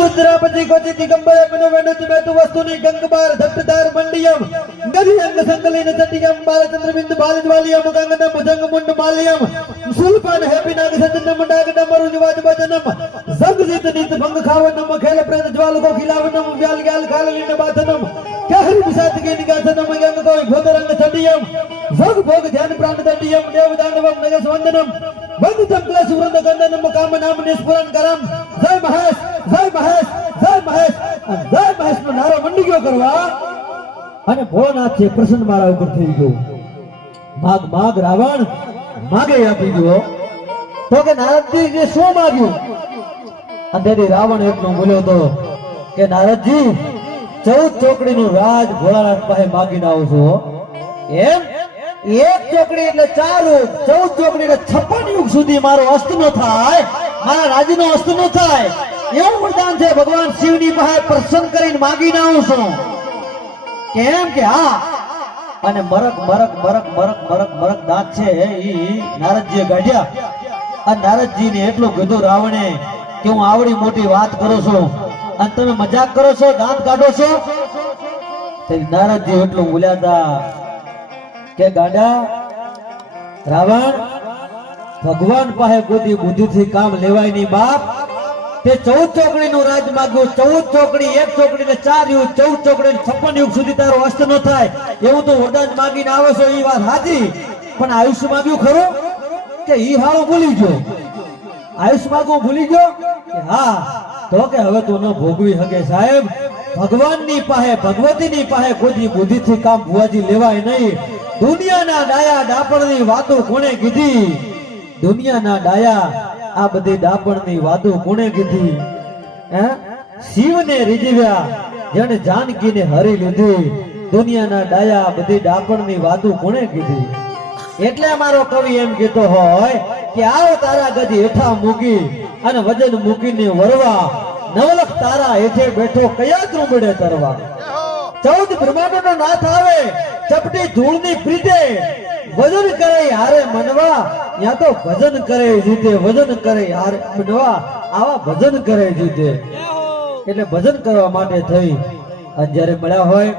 રુદ્રાપતિ કોચી દિગંબર મનો વેણુ તુમે વસ્તુની ગંગબાર ધટ્ટદાર મંડિયમ. ગરિયંગ અંગ સંકલિન સતિયમ બાલચંદ્ર બિંદુ બાલજ્વાલિયમ ગંગન ભુજંગ મુંડ, માલિયમ. સુલપાન, હેપી નાગ સજન મંડાગ, ડમરુ જવાજ બજનમ જગ નીત, ભંગ, ખાવનમ ખેલ પ્રેત જ્વાલ કો ખિલાવનમ, વ્યાલ ગ્યાલ ખાલ લીન બાથનમ. કહર વિસાત કે નિગાસનમ યંગ, કોઈ ભોગ રંગ સટિયમ ભોગ ભોગ ધ્યાન, પ્રાણ દંડિયમ દેવ, દાનવમ, નગસ, વંદનમ. વંદ ચંકલા સુરંદ ગંદનમ કામ, નામ નિસ્ફુરન કરમ. જય મહેશ નો નારો મંડી ગયો કરવા અને ભોળાનાથ છે પ્રસન્ન મારા ઉપર થઈ ગયો. માગ માગ, રાવણ, માગે આપી ગયો. તો કે નારદજી જે શું માગ્યું? અને રાવણ એકનો બોલ્યો તો કે નારદજી, ચૌદ ચોકડી નું રાજ ભોળાનાથ પાસે માગીને આવું છું એમ? એક ચોકડી એટલે ચાર ચૌદ ચોકડી એટલે છપ્પન યુગ સુધી મારો અસ્ત નો થાય. મારા નો અસ્ત નો થાય. એવું વરદાન છે, ભગવાન શિવની પાસે પ્રસન્ન કરીને માગીને આવું છું. કેમ કે હા, અને મરક મરક મરક મરક મરક મરક દાંત છે ઈ નારદજીએ કાઢ્યા. અને નારદજીને એટલું કીધું, રાવણે, કે હું આવડી મોટી વાત કરું છું. અને તમે મજાક કરો છો, દાંત કાઢો છો? નારદજી એટલું બોલ્યા કે ગાંડા, રાવણ, ભગવાન પાસે બુદ્ધિ બુદ્ધિથી કામ લેવાય નહીં બાપ તે ચૌદ ચોકડી નું રાજ માગ્યું ચૌદ ચોકડી, એક ચોકડી ને ચાર યુગ, ચૌદ ચોકડી છપ્પન યુગ સુધી તારો અસ્ત ન થાય. એવું તો વરદાન માગીને આવે છો એ વાત હાજી પણ આયુષ્ય માગ્યું ખરું? કે ઈ હાળો ભૂલી ગયો? આયુષ માગવું ભૂલી ગયો? હા. તો કે હવે તું ન ભોગવી શકે સાહેબ. ભગવાનની પાસે, ભગવતીની પાસે કોઈ બુદ્ધિથી કામ ભુવાજી લેવાય નહીં. દુનિયાના ડાયા ડાપણની વાતો કોણે કીધી? દુનિયાના ડાયા આ બધી ડાપણની વાતો કોણે કીધી? હે? શિવને રીઝવ્યા જેને જાનકીને હરી લીધી. દુનિયાના ડાયા બધી ડાપણની વાતો કોણે કીધી? એટલે મારો કવિ એમ કહેતો હોય કે આવો તારા ગજ હેઠા મૂકી અને વજન મૂકીને વરવા. નવલખ તારા હેઠે બેઠો કયા ત્રુંબડે તરવા. ચૌદ બ્રહ્માંડો નો નાથ આવે ચપટી ધૂળની પ્રીતે વજન કરે હારે મનવા યા તો ભજન કરે જીતે વજન કરે હારે મનવા આવા ભજન કરે જીતે. એટલે ભજન કરવા માટે થઈ. અને જ્યારે મળ્યા હોય